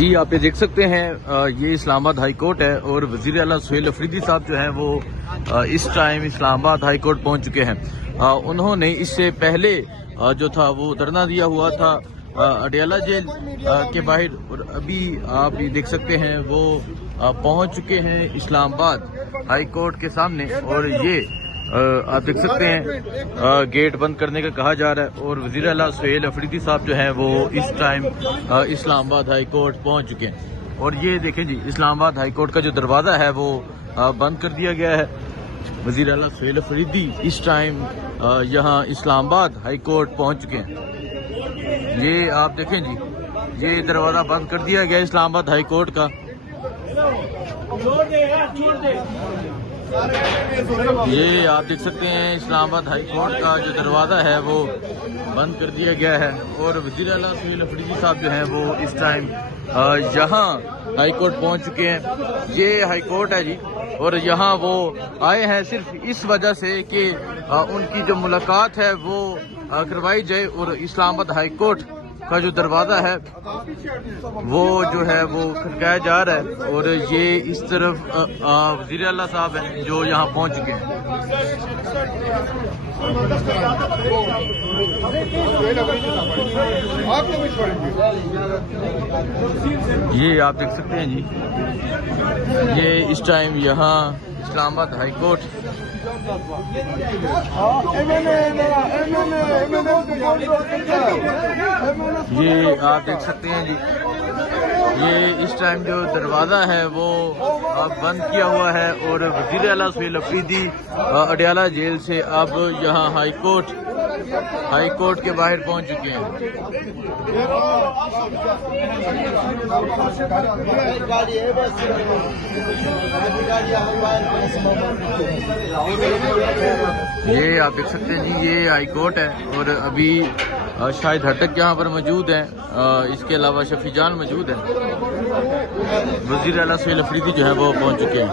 जी आप ये देख सकते हैं ये इस्लामाबाद हाई कोर्ट है और वज़ीर आला सुहेल अफरीदी साहब जो हैं वो इस टाइम इस्लामाबाद हाई कोर्ट पहुंच चुके हैं। उन्होंने इससे पहले जो था वो धरना दिया हुआ था अडयाला जेल के बाहर और अभी आप ये देख सकते हैं वो पहुंच चुके हैं इस्लामाबाद हाई कोर्ट के सामने और ये आप देख सकते हैं गेट बंद करने का कहा जा रहा है और वज़ीर आला सुहेल अफरीदी साहब जो हैं वो इस टाइम इस्लामाबाद हाई कोर्ट पहुंच चुके हैं। और ये देखें जी इस्लामाबाद हाई कोर्ट का जो दरवाज़ा है वो बंद कर दिया गया है। वज़ीर आला सुहेल अफरीदी इस टाइम यहाँ इस्लामाबाद हाई कोर्ट पहुंच चुके हैं। ये आप देखें जी ये दरवाज़ा बंद कर दिया गया इस्लामाबाद हाई कोर्ट का। ये आप देख सकते हैं इस्लामाबाद हाई कोर्ट का जो दरवाज़ा है वो बंद कर दिया गया है और वज़ीर आला सुहेल अफरीदी साहब जो हैं वो इस टाइम यहाँ हाई कोर्ट पहुँच चुके हैं। ये हाई कोर्ट है जी और यहाँ वो आए हैं सिर्फ इस वजह से कि उनकी जो मुलाकात है वो करवाई जाए और इस्लामाबाद हाई कोर्ट का जो दरवाज़ा है वो जो है वो खटकाया जा रहा है और ये इस तरफ वज़ीर आला साहब हैं जो यहाँ पहुँच चुके हैं। ये आप देख सकते हैं जी ये इस टाइम यहाँ इस्लामाबाद हाई कोर्ट ये आप देख सकते हैं जी ये इस टाइम जो दरवाज़ा है वो बंद किया हुआ है और वज़ीर आला सुहेल अफरीदी अडयाला जेल से अब यहाँ हाई कोर्ट के बाहर पहुँच चुके हैं। ये आप देख सकते हैं जी ये हाई कोर्ट है और अभी शाहिद हटक यहाँ पर मौजूद हैं, इसके अलावा शफी जान मौजूद हैं। वज़ीर आला सुहेल अफरीदी जो है वो पहुँच चुके हैं।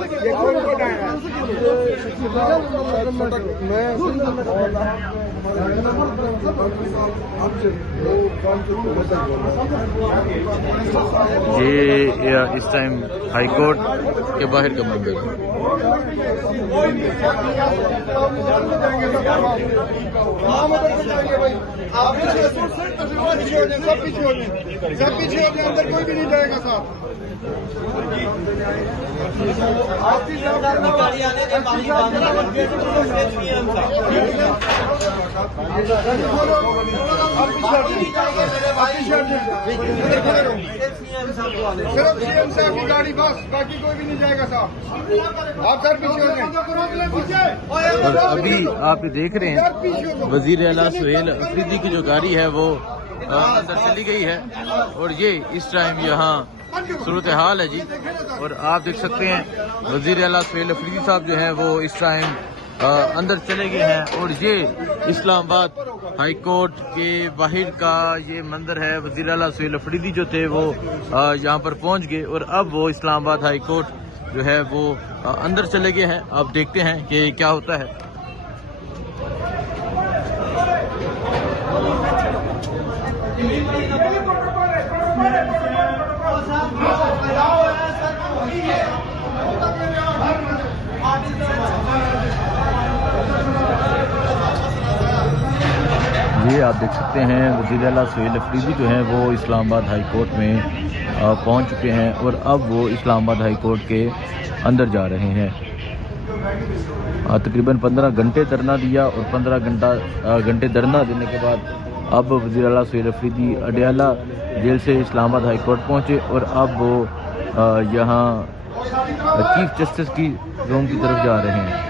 ये इस टाइम हाई कोर्ट के बाहर का मंजर है। सब पीछे अंदर कोई भी नहीं जाएगा साहब। सिर्फ सीएम साहब की गाड़ी बस, बाकी कोई भी नहीं जाएगा साहब। आप सर पीछे और अभी आप देख रहे हैं वज़ीर आला सुहेल अफरीदी की जो गाड़ी है वो अंदर चली गई है और ये इस टाइम यहाँ सूरत हाल है जी। और आप देख सकते हैं वज़ीर आला सुहेल अफरीदी साहब जो हैं वो इस टाइम अंदर चले गए हैं और ये इस्लामाबाद हाई कोर्ट के बाहर का ये मंदिर है। वज़ीर आला सुहेल अफरीदी जो थे वो यहाँ पर पहुँच गए और अब वो इस्लामाबाद हाई कोर्ट जो है वो अंदर चले गए हैं। आप देखते हैं कि क्या होता है। ये आप देख सकते हैं वज़ीर आला सुहेल अफरीदी जो हैं वो इस्लामाबाद हाई कोर्ट में पहुंच चुके हैं और अब वो इस्लामाबाद हाई कोर्ट के अंदर जा रहे हैं। तकरीबन 15 घंटे धरना दिया और 15 घंटे धरना देने के बाद अब वज़ीर आला सुहेल अफरीदी अडयाला जेल से इस्लामाबाद हाई कोर्ट पहुँचे और अब वो यहाँ चीफ जस्टिस की रूम की तरफ जा रहे हैं।